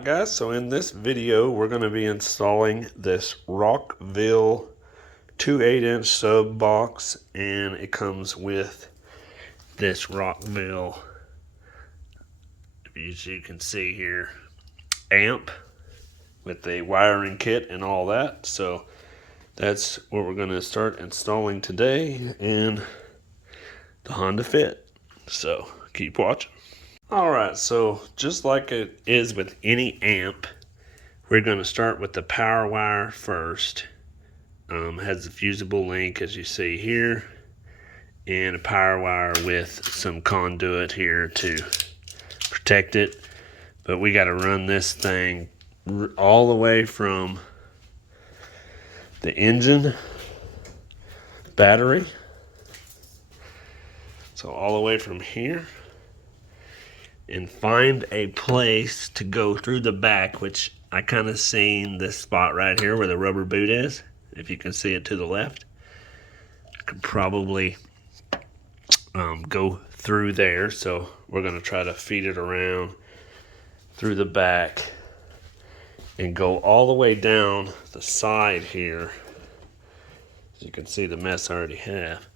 Alright guys, so in this video we're going to be installing this Rockville 2 8-inch sub box, and it comes with this Rockville, as you can see here, amp with the wiring kit and all that. So that's what we're going to start installing today in the Honda Fit. So keep watching. Alright, so just like it is with any amp, we're going to start with the power wire first. Has the fusible link as you see here, and a power wire with some conduit here to protect it. But we got to run this thing all the way from the engine battery. So all the way from here, and find a place to go through the back, which I kind of seen this spot right here where the rubber boot is. If you can see it to the left, I could probably go through there. So we're going to try to feed it around through the back and go all the way down the side here. As you can see the mess I already have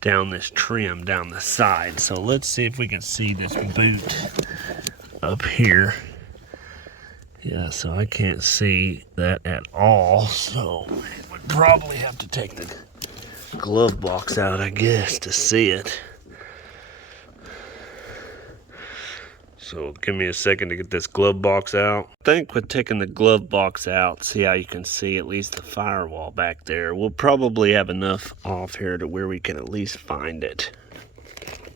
down this trim down the side. So let's see if we can see this boot up here. Yeah, so I can't see that at all, so we would probably have to take the glove box out, I guess, to see it. So give me a second to get this glove box out. I think with taking the glove box out, see how you can see at least the firewall back there. We'll probably have enough off here to where we can at least find it.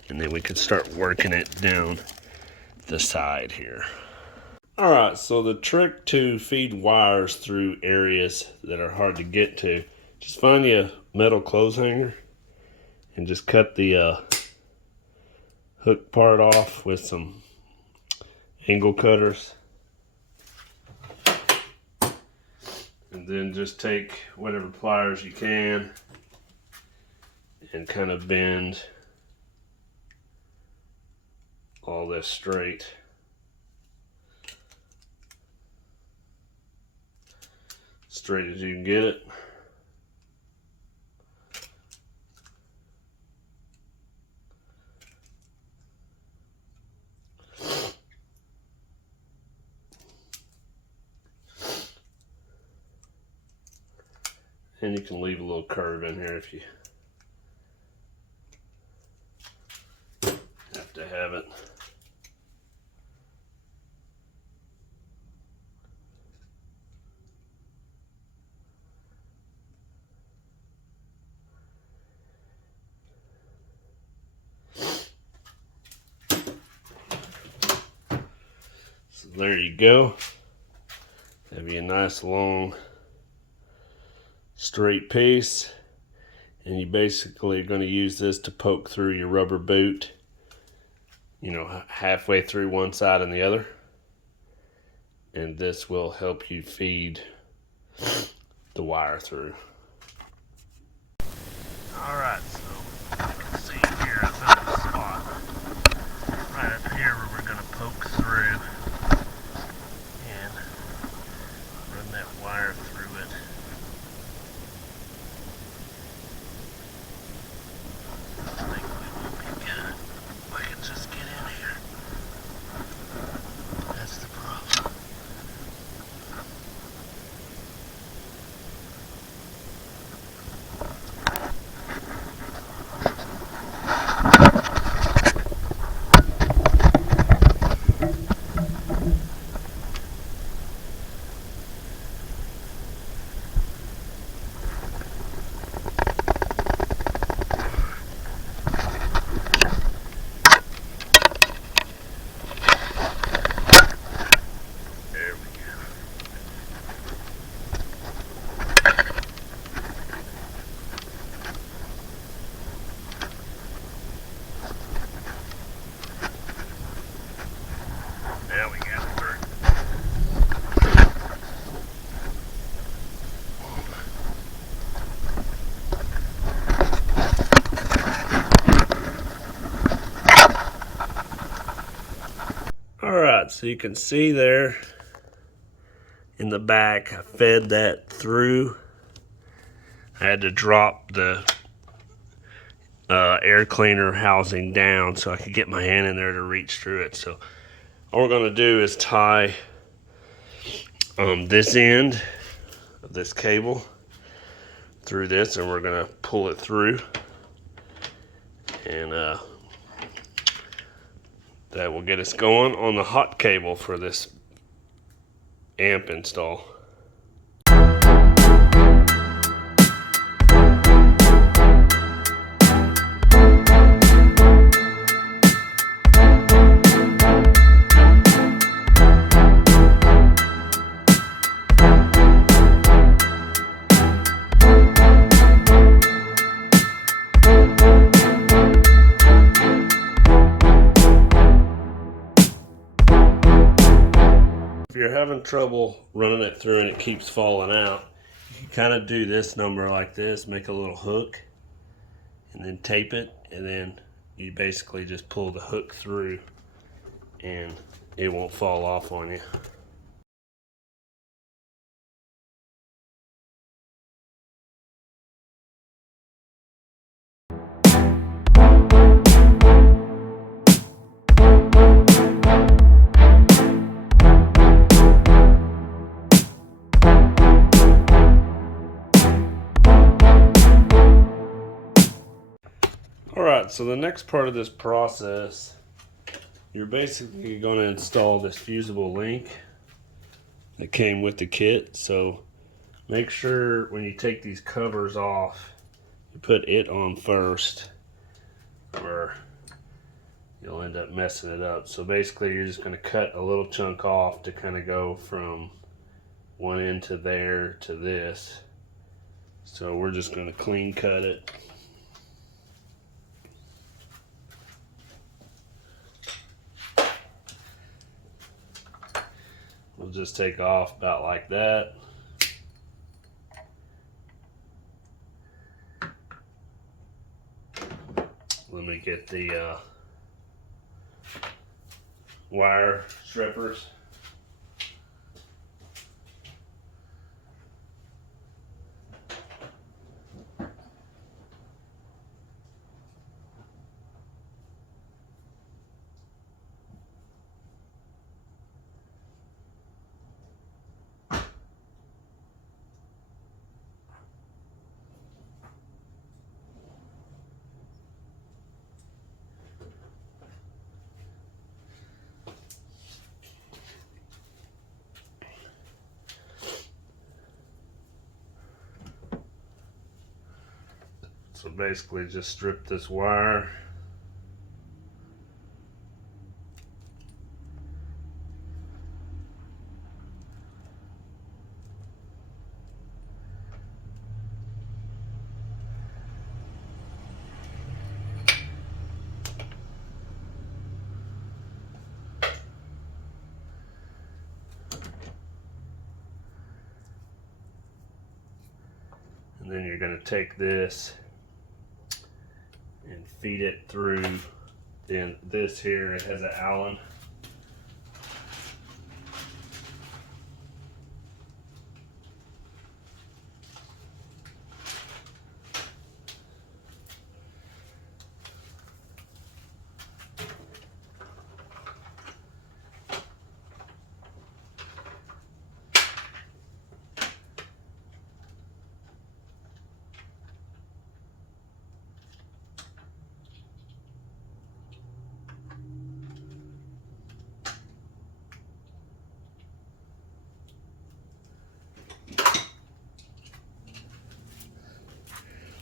And then we can start working it down the side here. Alright, so the trick to feed wires through areas that are hard to get to, just find you a metal clothes hanger and just cut the hook part off with some angle cutters, and then just take whatever pliers you can and kind of bend all this straight. Straight as you can get it. And you can leave a little curve in here if you have to have it. So there you go. Have you a nice long straight piece, and you basically are going to use this to poke through your rubber boot, you know, halfway through one side and the other, and this will help you feed the wire through. Alright, so let's see here, I found a spot right up here where we're going to poke through and run that wire through it. Alright, so you can see there in the back. I fed that through. I had to drop the air cleaner housing down so I could get my hand in there to reach through it. So all we're going to do is tie this end of this cable through this, and we're going to pull it through, and that will get us going on the hot cable for this amp install. If you're having trouble running it through and it keeps falling out, you can kind of do this number like this, make a little hook, and then tape it, and then you basically just pull the hook through and it won't fall off on you. Alright, so the next part of this process, you're basically going to install this fusible link that came with the kit. So make sure when you take these covers off, you put it on first, or you'll end up messing it up. So basically you're just going to cut a little chunk off to kind of go from one end to there to this. So we're just going to clean cut it. We'll just take off about like that. Let me get the wire strippers. So basically just strip this wire. And then you're going to take this and feed it through. Then this here, it has an Allen.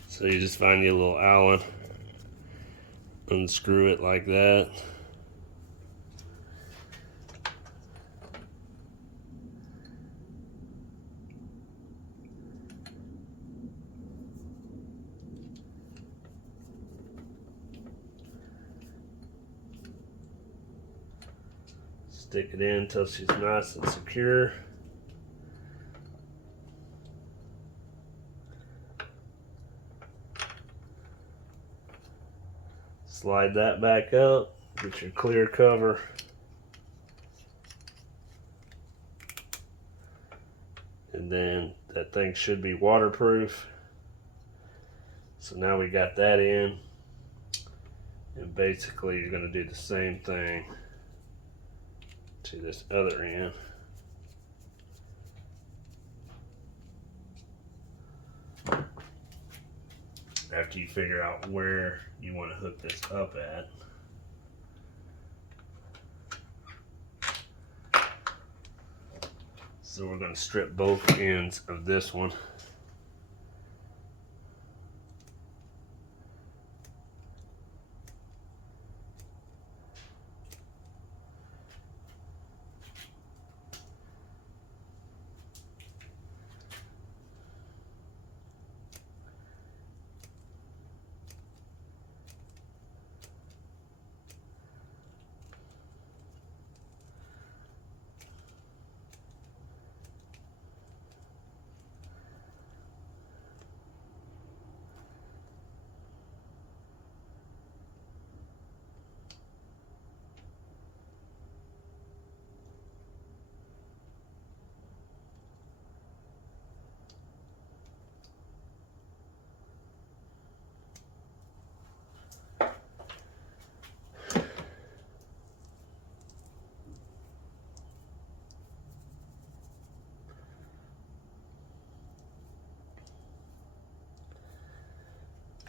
So you just find your little Allen, unscrew it like that. Stick it in until she's nice and secure. Slide that back up, get your clear cover. And then that thing should be waterproof. So now we got that in. And basically you're going to do the same thing to this other end. After you figure out where you want to hook this up at. So we're going to strip both ends of this one.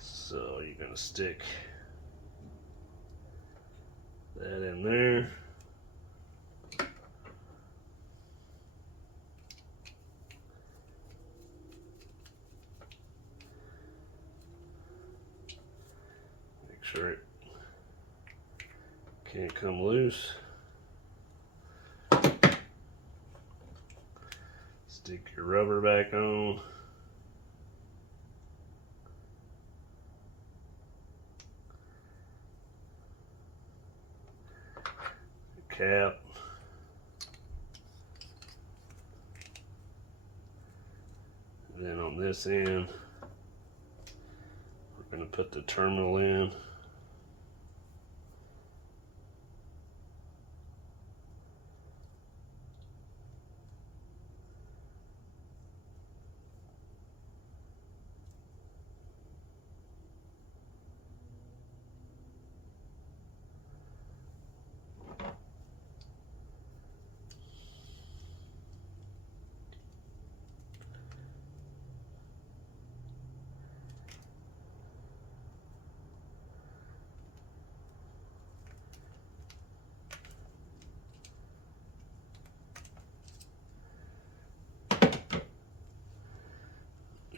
So you're going to stick that in there. Make sure it can't come loose. Stick your rubber back on. Cap. And then on this end, we're going to put the terminal in.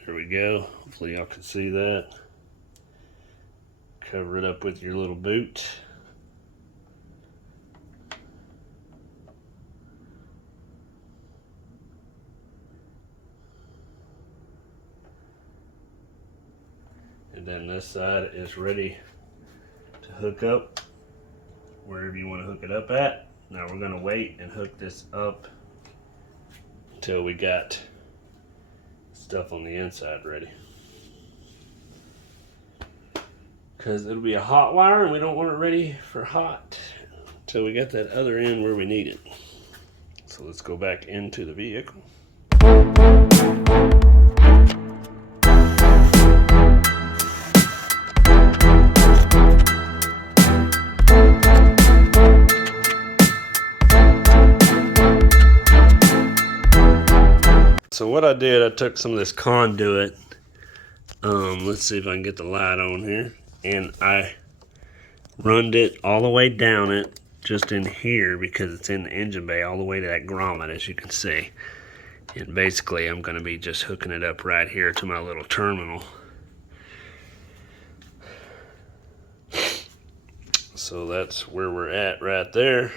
There we go. Hopefully y'all can see that. Cover it up with your little boot. And then this side is ready to hook up wherever you want to hook it up at. Now we're going to wait and hook this up until we got stuff on the inside ready, because it'll be a hot wire and we don't want it ready for hot until we get that other end where we need it. So let's go back into the vehicle. So what I did, I took some of this conduit, let's see if I can get the light on here, and I runned it all the way down it, just in here, because it's in the engine bay, all the way to that grommet, as you can see. And basically I'm going to be just hooking it up right here to my little terminal. So that's where we're at right there.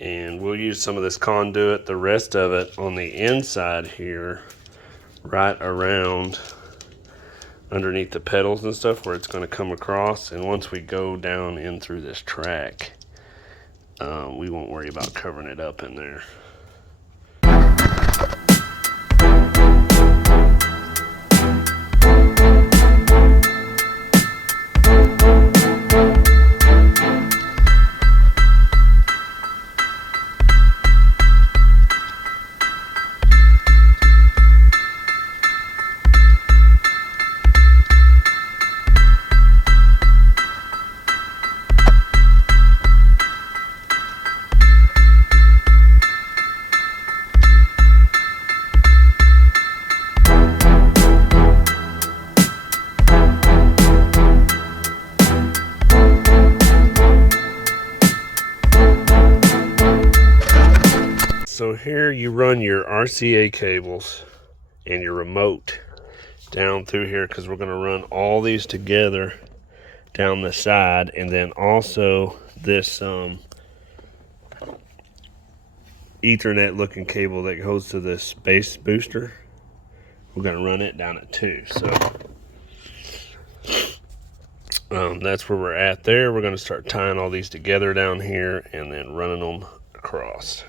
And we'll use some of this conduit, the rest of it on the inside here, right around underneath the pedals and stuff, where it's going to come across. And once we go down in through this track, we won't worry about covering it up in there. So here you run your RCA cables and your remote down through here, because we're going to run all these together down the side, and then also this Ethernet looking cable that goes to the space booster. We're going to run it down it too. So that's where we're at there. We're going to start tying all these together down here and then running them across.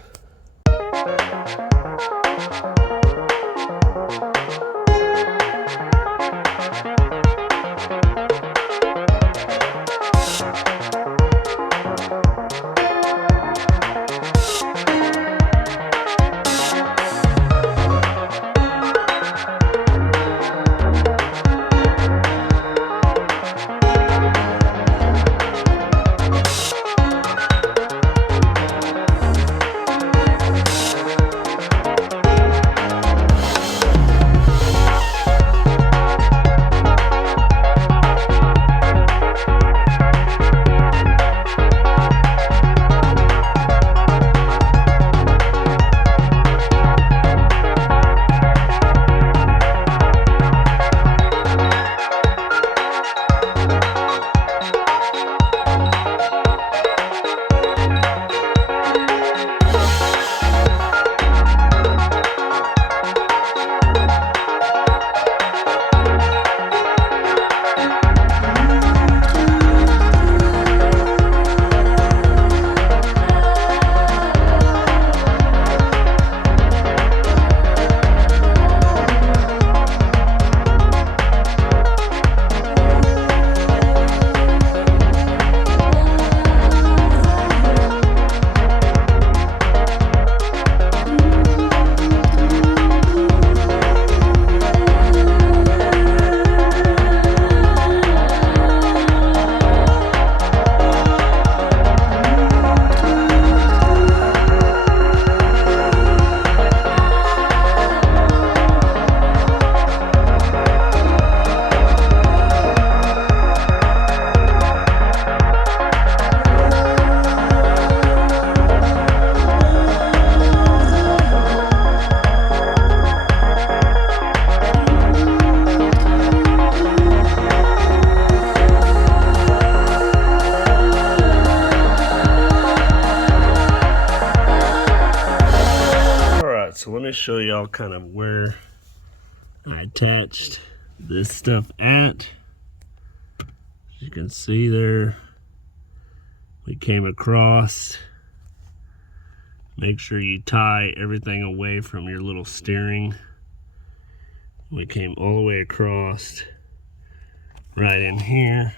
So let me show y'all kind of where I attached this stuff at. As you can see there, we came across. Make sure you tie everything away from your little steering. We came all the way across right in here,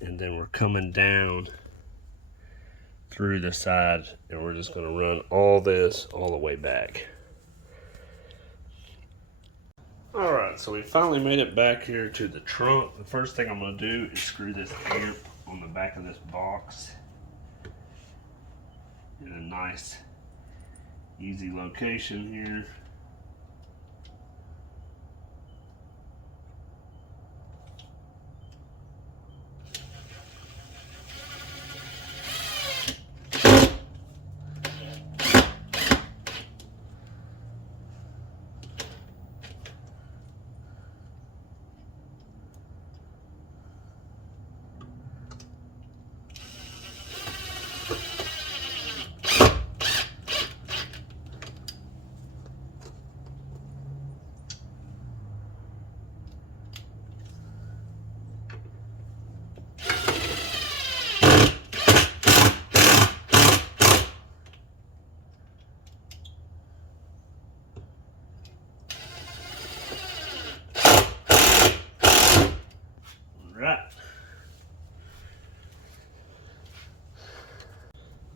and then we're coming down through the side, and we're just going to run all this all the way back. Alright, so we finally made it back here to the trunk. The first thing I'm going to do is screw this amp on the back of this box in a nice easy location here.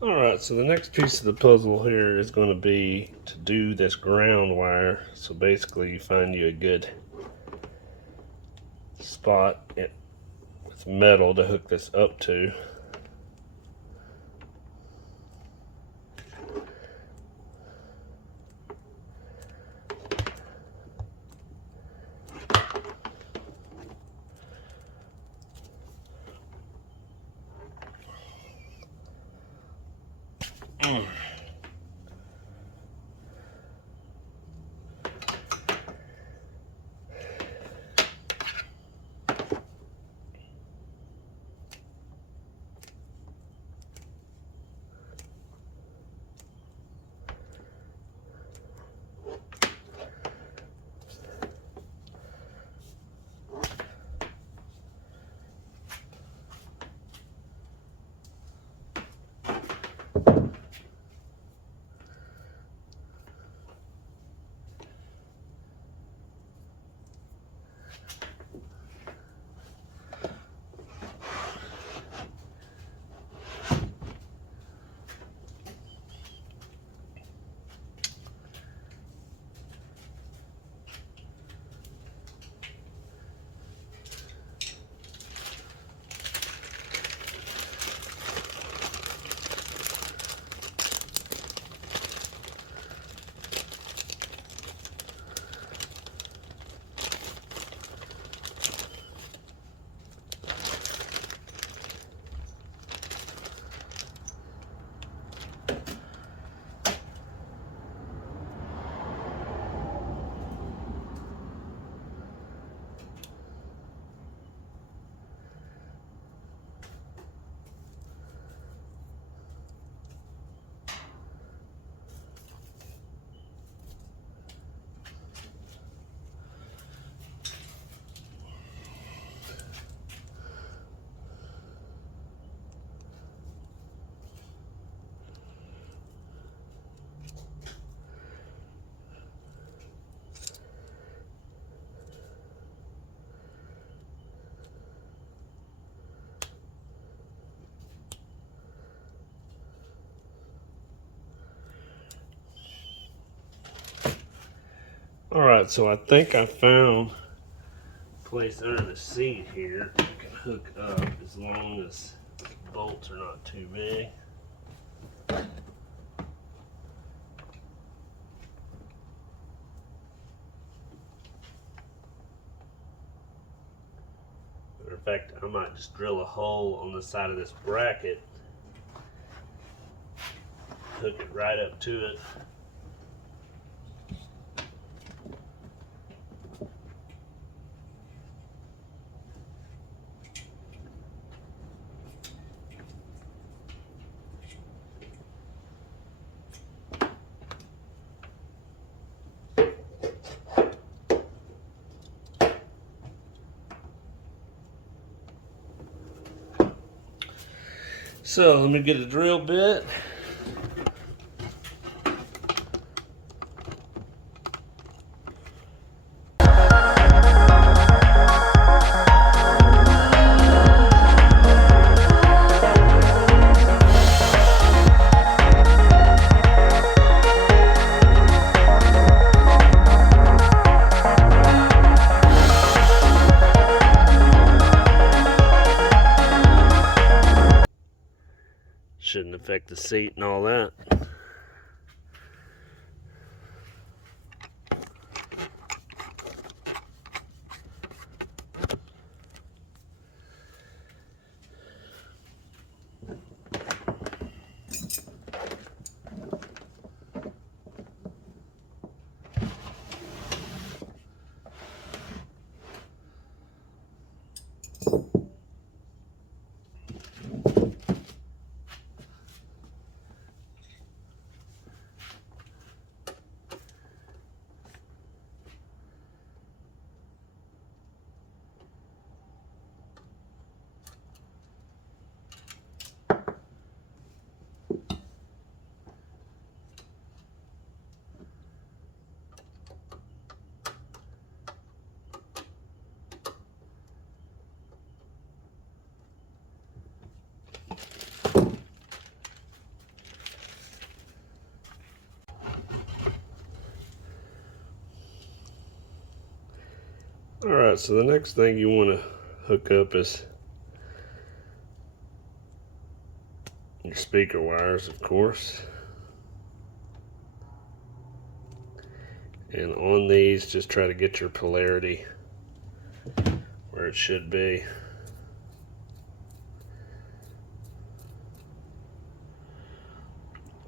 Alright, so the next piece of the puzzle here is going to be to do this ground wire. So basically you find you a good spot with metal to hook this up to. Alright, so I think I found a place under the seat here I can hook up as long as the bolts are not too big. In fact, I might just drill a hole on the side of this bracket, hook it right up to it. So let me get a drill bit. Shouldn't affect the seat and all that. Alright, so the next thing you want to hook up is your speaker wires, of course. And on these, just try to get your polarity where it should be.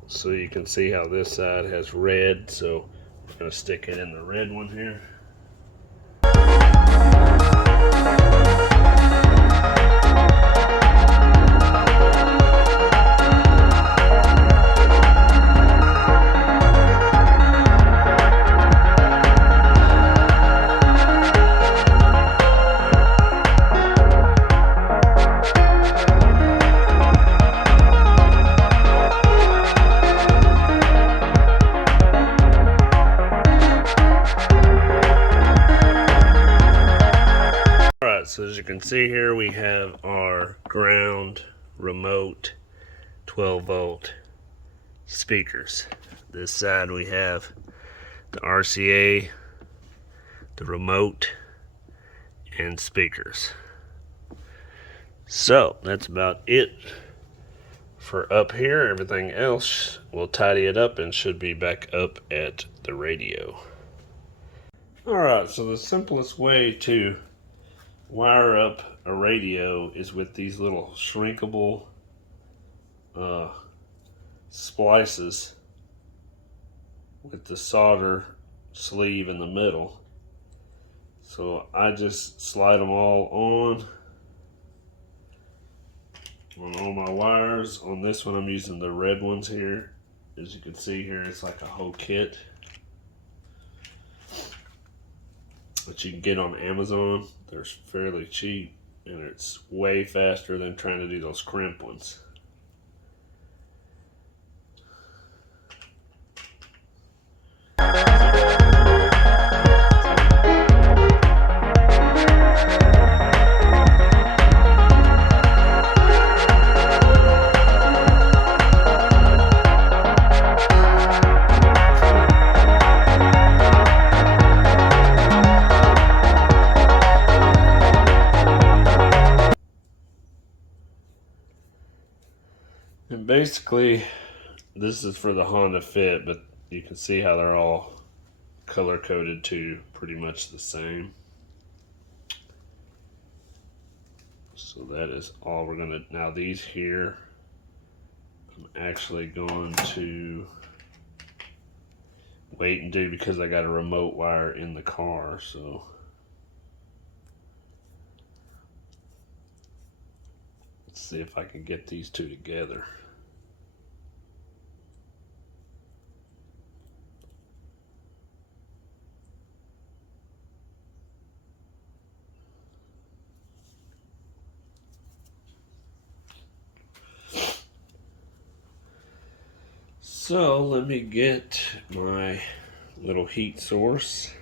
So you can see how this side has red, so we're going to stick it in the red one here. can see here, we have our ground remote 12 volt speakers. This side we have the RCA, the remote, and speakers. So that's about it for up here. Everything else, we'll tidy it up and should be back up at the radio. Alright, so the simplest way to wire up a radio is with these little shrinkable splices with the solder sleeve in the middle. So I just slide them all on all my wires. On this one I'm using the red ones here. As you can see here, it's like a whole kit that you can get on Amazon. They're fairly cheap and it's way faster than trying to do those crimp ones. And basically, this is for the Honda Fit, but you can see how they're all color coded to pretty much the same. So that is all we're gonna, now these here, I'm actually going to wait and do because I got a remote wire in the car, so. Let's see if I can get these two together. So let me get my little heat source.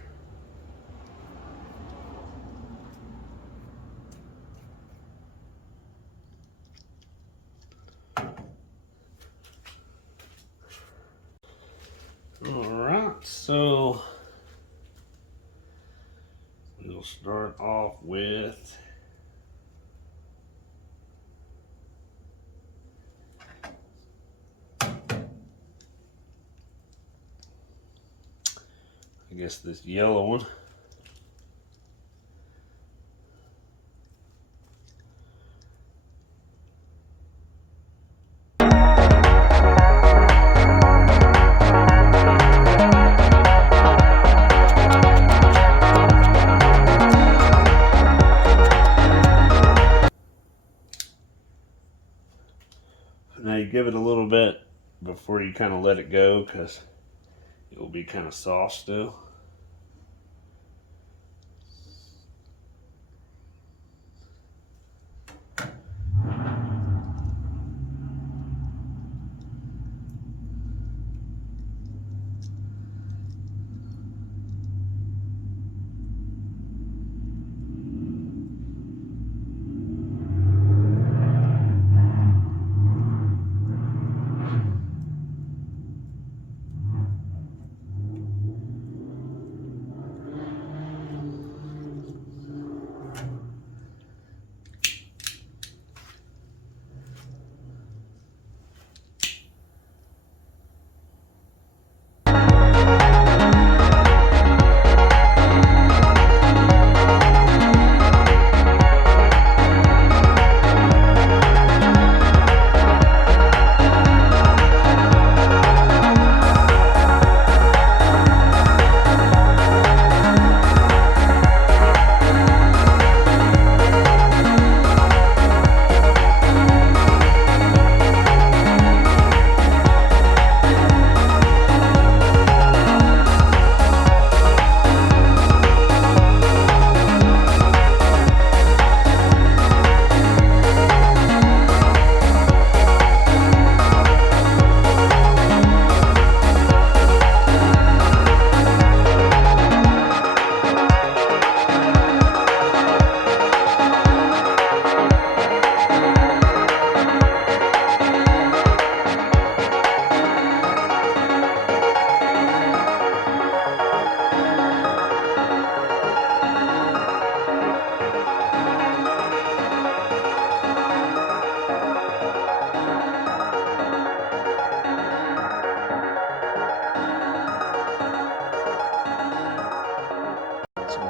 Alright, so we'll start off with I guess this yellow one. Now you give it a little bit before you kind of let it go because it will be kind of soft still.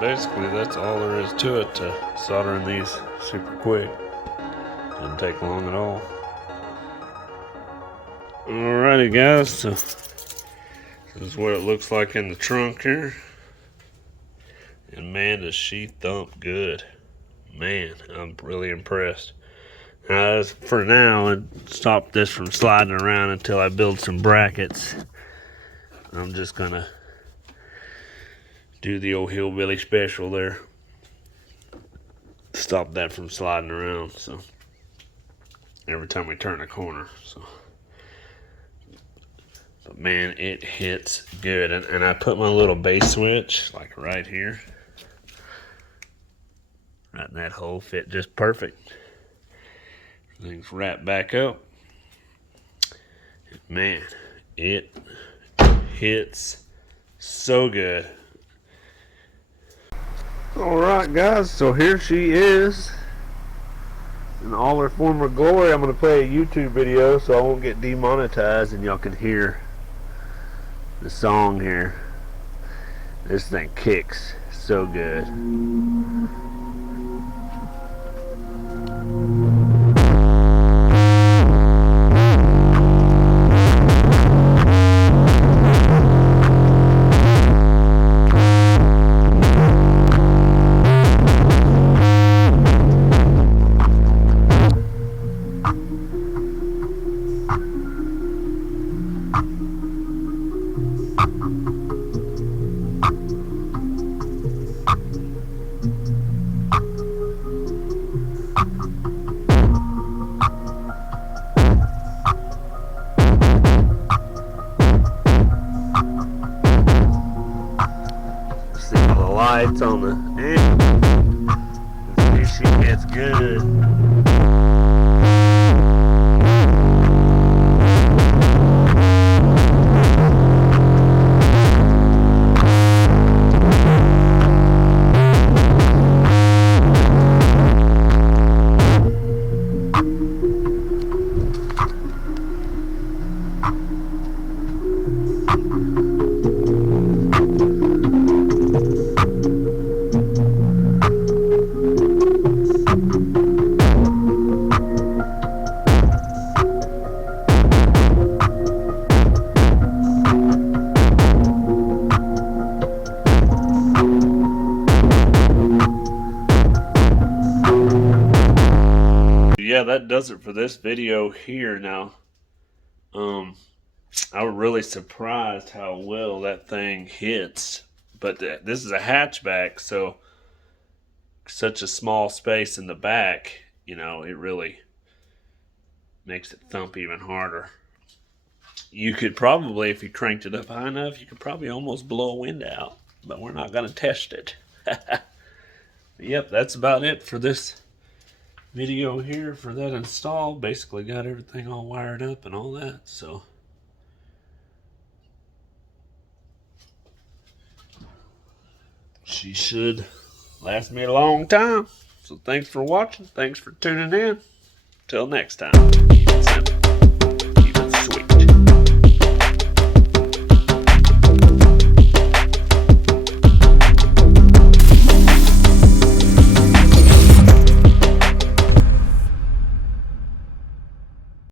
basically that's all there is to it, to soldering these super quick. Didn't take long at all. Alrighty guys, so this is what it looks like in the trunk here. And man, does she thump good. Man, I'm really impressed. As for now, and stop this from sliding around until I build some brackets. I'm just gonna do the old hillbilly special there. Stop that from sliding around, so every time we turn a corner. So, but man, it hits good. And I put my little bass switch like right here. Right in that hole, fit just perfect. Everything's wrapped back up. Man, it hits so good. Alright guys, so here she is in all her former glory. I'm going to play a YouTube video so I won't get demonetized and y'all can hear the song here. This thing kicks so good. Lights on the end. See, she gets good. Yeah, that does it for this video here. Now, I was really surprised how well that thing hits. But this is a hatchback, so such a small space in the back, you know, it really makes it thump even harder. You could probably, if you cranked it up high enough, you could probably almost blow a wind out. But we're not going to test it. Yep, that's about it for this video here for that install. Basically got everything all wired up and all that, so she should last me a long time. So thanks for watching, thanks for tuning in. Till next time.